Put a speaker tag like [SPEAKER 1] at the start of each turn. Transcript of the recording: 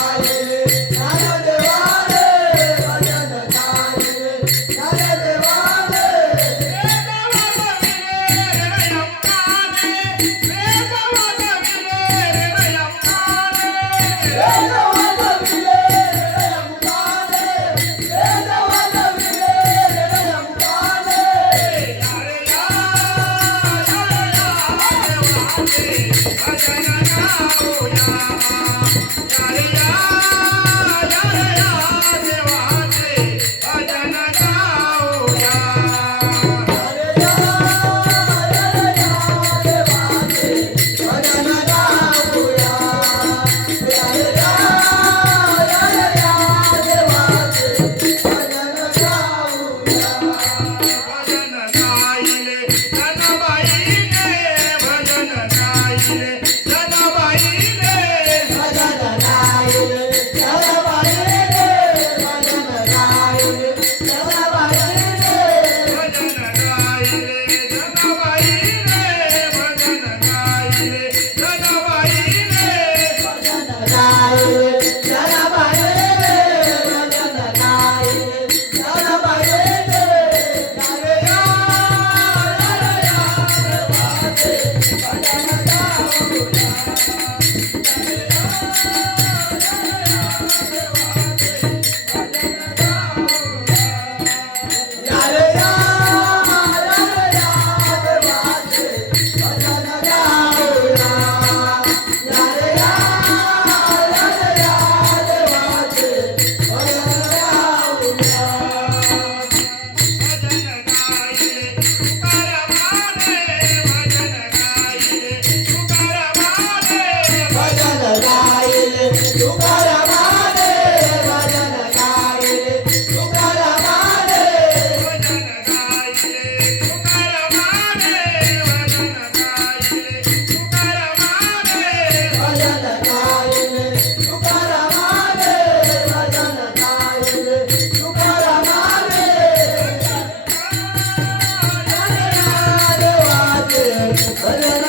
[SPEAKER 1] Israel.
[SPEAKER 2] Música Amen.